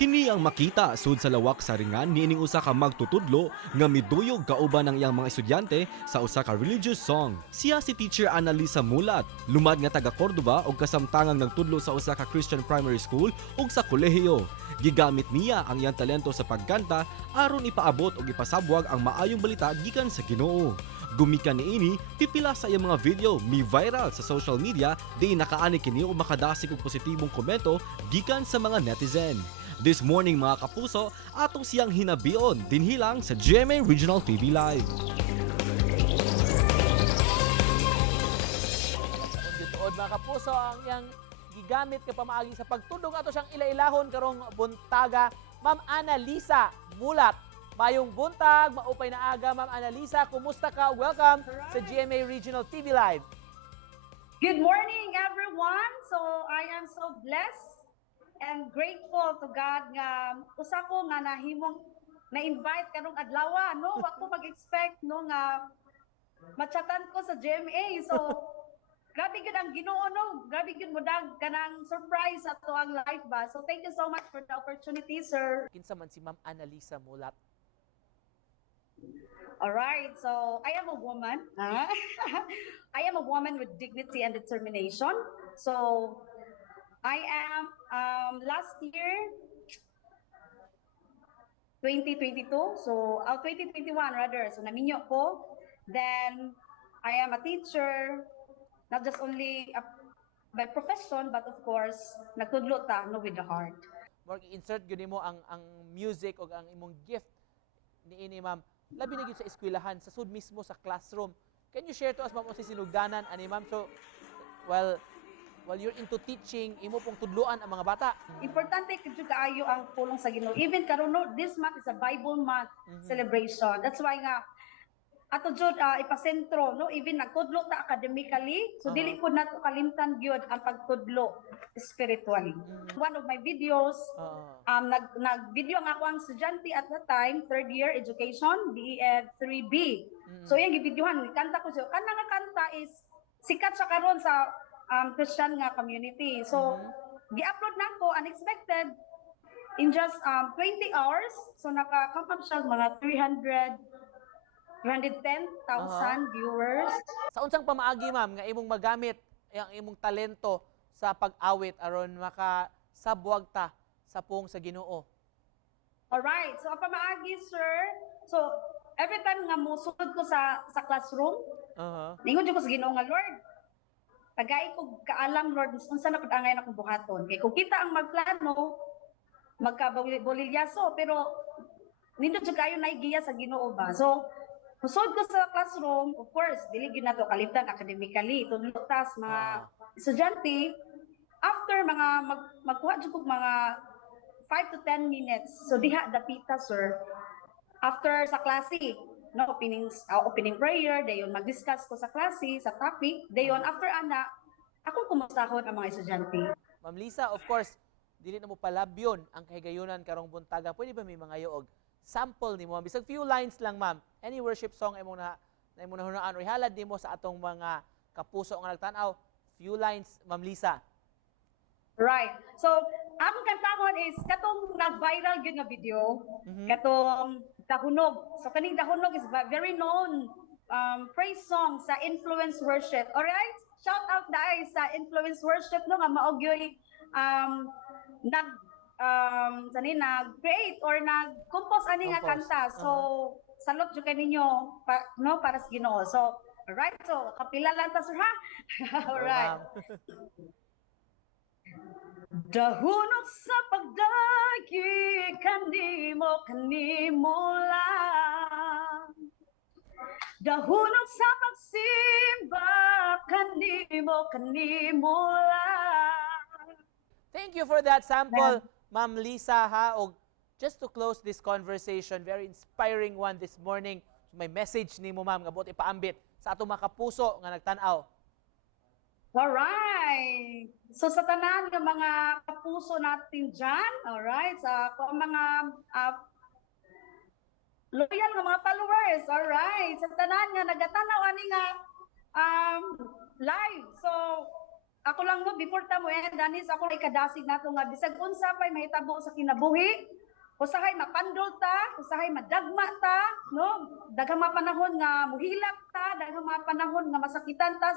Kini ang makita sud sa lawak sa ringan niining usa ka magtutudlo nga miduyog kauban ng iyang mga estudyante sa usa ka religious song. Siya si Teacher Annalisa Mulat, lumad nga taga Cordoba ug kasamtangang nagtudlo sa usa ka Christian primary school ug sa kolehiyo. Gigamit niya ang iyang talento sa pagkanta aron ipaabot ug ipasabwag ang maayong balita gikan sa Ginoo. Gumikan niini, pipila sa iyang mga video mi-viral sa social media di nakaani kini o makadasig og positibong komento gikan sa mga netizen. This morning mga kapuso, atong siyang hinabion dinhilang sa GMA Regional TV Live. Tuod mga kapuso, ang iyang gigamit ka pamaagi sa pagtudong ato siyang ilailahon karong buntaga, Ma'am Annalisa Mulat. Mayong buntag, maupay na aga, Ma'am Annalisa. Kumusta ka? Welcome sa GMA Regional TV Live. Good morning, everyone. So I am so blessed and grateful to God nga usa ko nga nahimong na-invite karong adlaw, no? Wa ko mag-expect no nga machatan ko sa GMA. So grabe gid ang Ginoo, no? Grabe gid mo dag kanang surprise ato ang live ba. So thank you so much for the opportunity, sir. Kinsa man si Ma'am Annalisa Mulat. All right, so I am a woman. I am a woman with dignity and determination. So I am last year 2022, so 2021 rather. So naminyo ko. Then I am a teacher, not just only by profession, but of course nagtudlo ta no with the heart. More insert gyud nimo ang music o ang imong gift niini Ma'am. Labi na gyud sa eskwelahan, sa sud mismo sa classroom. Can you share to us, Ma'am, o si sinugdanan ani Ma'am? So while you're into teaching, imo pong tudluan ang mga bata. Importante jud kaayo ang pulong sa Ginoo. Even karon no, this month is a Bible month celebration. That's why nga ato jud ipasentro no, even nagtudlo ta academically, so dili ko nato kalimtan gyud ang pagtudlo spiritually. One of my videos, nag-video nga ako ang estudyante at that time, third year education, DED 3B. So yung gibidyohan, kanta ko siya. Kana nga kanta is sikat siya karon sa Christian nga community. So gi-upload na ko unexpected in just 20 hours. So naka-come up siya mga 310,000 viewers. Sa unsang pamaagi, Ma'am, nga imong magamit ang imong talento sa pag-awit aron makasabwag ta sa pong sa Ginoo. Alright, so ang pamaagi, sir. So every time nga musud ko sa classroom, ningon jud ko sa Ginoo nga, Lord, tagay ko kaalam, Lord, unsa na pud angay na kong buhaton. Kay kung kita ang magplano, magkabolilyaso, pero nindot jud kayo naigiya sa Ginoo ba. So musud ko sa classroom, of course, dili gyud nato kalimtan academically. Tudlo tas mga estudyante, after mga magkuha jud ko mga 5 to 10 minutes. So diha dapita, sir. After sa klase, no, opening prayer, dayon mag-discuss ko sa klase, sa topic, dayon after ana, ako kumusahon ang mga estudyante. Ma'am Lisa, of course, dili na mo palabyon ang kahigayunan karong buntaga. Pwede ba may mga yoog sample nimo? Bisag few lines lang, Ma'am. Any worship song imong na imong nahunaan o ihalad nimo sa atong mga kapuso nga nagtan-aw. Few lines, Ma'am Lisa. Right. So, akong kantahon is katong nag-viral gyud nga video, katong Dahunog. So kaning Dahunog is very known praise song sa influence worship. Alright? Shout out guys sa influence worship no nga mao gyud nag-create or nag-compose ani nga kanta. So salot jud kay ninyo no para sa Ginoo. So alright, so kapila lang ta sir ha. Alright. Dahunog sa pagdagi kanimo lang. Dahunog sa pagsimba kanimo lang. Thank you for that sample, Ma'am Lisa, ha. Og just to close this conversation, very inspiring one this morning. May message nimo, Ma'am, nga buot ipaambit sa atong mga kapuso nga nagtan-aw. Alright. So sa tanan ng mga kapuso natin dyan, alright, sa mga loyal ng mga followers, alright, sa tanan nga nagatanaw ani nga live. So ako lang mo before ta mo danis ako ay kadasig nato nga bisag unsa pay mahitabo sa kinabuhi, usahay mapandol ta, usahay madagma ta, no? Daghang mga panahon nga muhilak ta, daghang mga panahon nga masakitan ta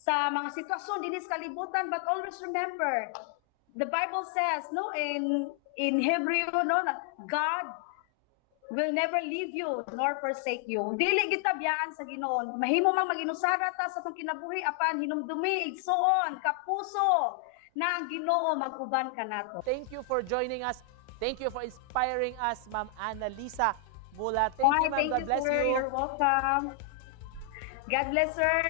sa mga sitwasyon dinhi sa kalibutan, but always remember the Bible says no in Hebrew no na God will never leave you nor forsake you. Dili kita biyaan sa Ginoo. Mahimo mang maginusara ta sa tong kinabuhi apan hinumdumi igsuon kapuso na ang Ginoo mag-uban kanato. Thank you for joining us. Thank you for inspiring us, Ma'am Annalisa Mula. Thank you, ma'am. Thank God you, bless sir. you. You're welcome. God bless, sir.